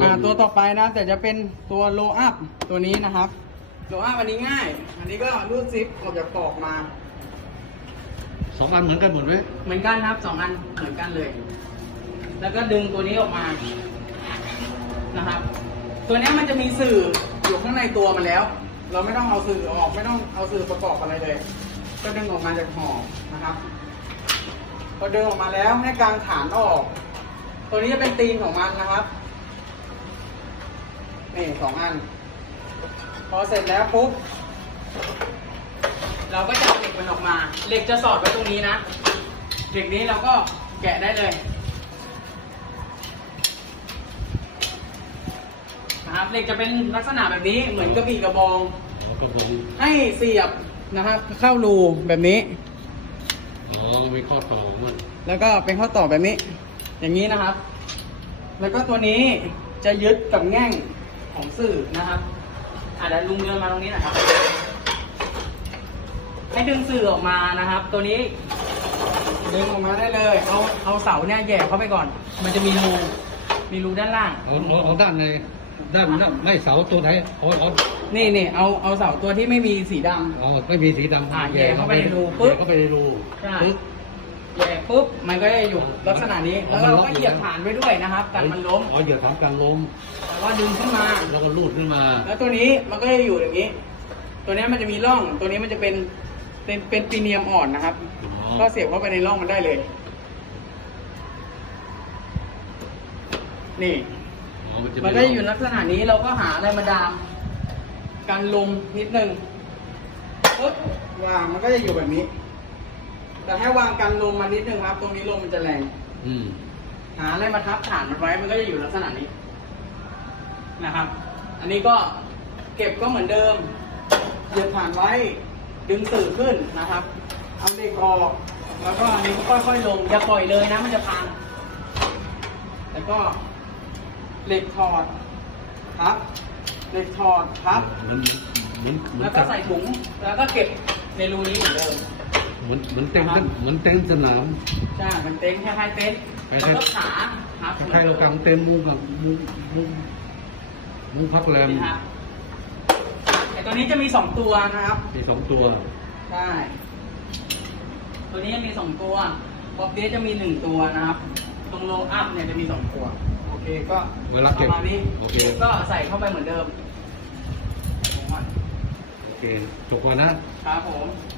อ่าตัวต่อไปนะแต่จะเป็นตัวโลอัพตัวนี้นะครับโลอัพอันนี้ง่าย อันนี้ก็รูดซิปออกจากปลอกมาสองอันเหมือนกันหมดไหมเหมือนกันครับสองอันเหมือนกันเลย แล้วก็ดึงตัวนี้ออกมานะครับ ตัวเนี้ยมันจะมีสื่ออยู่ข้างในตัวมันแล้ว เราไม่ต้องเอาสื่อออกไม่ต้องเอาสื่อประกอบอะไรเลย ก็ดึงออกมาจากห่อนะครับพอดึงออกมาแล้วให้กางฐานออก ตัวนี้จะเป็นตีนของมันนะครับ นี่สองอัน พอเสร็จแล้วปุ๊บ เราก็จะเอาเหล็กมันออกมา เหล็กจะสอดไว้ตรงนี้นะ เหล็กนี้เราก็แกะได้เลยนะครับ เหล็กจะเป็นลักษณะแบบนี้ เหมือนกระบี่กระบอง อ๋อกระบอกให้เสียบนะครับ เข้ารูแบบนี้ อ๋อมีข้อต่อของมันแล้วก็เป็นข้อต่อแบบนี้ อย่างนี้นะครับ แล้วก็ตัวนี้จะยึดกับแง่ง ของสื่อนะครับอาจจะลุงเดินมาตรงนี้นะครับ ให้ดึงสื่อออกมานะครับ ตัวนี้ ดึงออกมาได้เลยเอาเอาเสาเนี่ยแหย่เข้าไปก่อน มันจะมีรูมีรูด้านล่างเอาเอาเอาด้านในด้านด้านไม่เสาตัวไหนเอาเอานี่นี่เอาเอาเสาตัวที่ไม่มีสีดำ เอาไม่มีสีดำอ่าแย่เข้าไปในรูปึ๊บ แย่เข้าไปในรูใช่ปึ๊บแหย่ปุ๊บมันก็จะอยู่ลักษณะนี้ แล้วเราก็เหยียบฐานไว้ด้วยนะครับกันมันล้ม อ๋อเหยียบฐานกันล้ม แล้วก็ดึงขึ้นมาแล้ว ก็ลูดขึ้นมา แล้วตัวนี้มันก็จะอยู่อย่างนี้ ตัวนี้มันจะมีร่องตัวนี้มันจะเป็นเป็นเป็นปีเนียมอ่อนนะครับ อ๋อ ก็เสียบเข้าไปในร่องมันได้เลย นี่ อ๋อมันจะมันก็จะอยู่ลักษณะนี้เราก็หาอะไรมาดามกันลมนิดนึงปึ๊บวางมันก็จะอยู่แบบนี้ แต่ให้วางกันลมมานิดนึงครับ ตรงนี้ลมมันจะแรง อืม หาอะไรมาทับฐานมันไว้มันก็จะอยู่ลักษณะนี้นะครับ อันนี้ก็เก็บก็เหมือนเดิมเหยียบฐานไว้ดึงสื่อขึ้นนะครับ เอาเหล็กออกแล้วก็อันนี้ก็ค่อยๆลง อย่าปล่อยเลยนะมันจะพังแล้วก็เหล็กถอดครับเหล็กถอดครับเหมือนเหมือนเหมือนแล้วก็ใส่ถุงแล้วก็เก็บในรูนี้เหมือนเดิม เหมือนเหมือนเต็นท์เหมือนเต็นท์สนาม ใช่มันเต็นท์คล้ายๆเต็นท์คล้ายๆแล้วก็ขาครับคล้ายๆเรากางเต็นท์มุ้งกับมุ้งมุ้ง มุ้งพักแรมนี่ครับไอตัวนี้จะมีสองตัวนะครับ มีสองตัว ใช่ ตัวนี้จะมีสองตัวบ๊อบเบสจะมีหนึ่งตัวนะครับ ตรงโลอัพเนี่ยจะมีสองตัว โอเคก็เวลาเก็บประมาณนี้โอเค ก็ใส่เข้าไปเหมือนเดิม โอเคจบก่อนนะครับผมโ